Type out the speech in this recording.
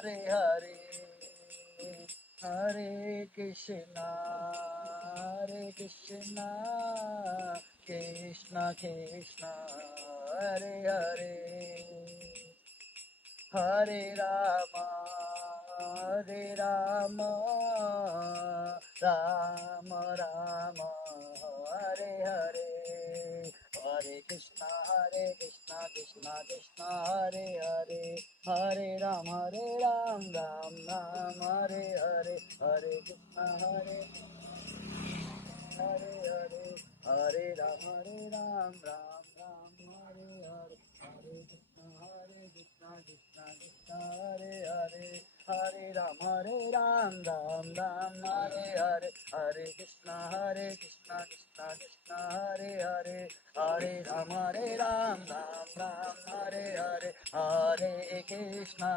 Hare Hare Krishna, Hare Krishna, Krishna Krishna, Hare Hare, Hare Rama, Hare Rama, Rama Rama, Hare Hare, Hare Krishna, Krishna Krishna, Hare Hare, Hare Ram, Ram Ram, Hare Hare, Hare Krishna, Hare Hare, Hare Ram, Ram Ram, Hare Hare, Hare Krishna, Krishna Krishna, Hare Hare, Hare Ram, Ram Ram, Hare Hare, Hare Krishna, Krishna Krishna, Hare Hare, Hare Ram, Ram Ram, Hare Hare, Hare Krishna.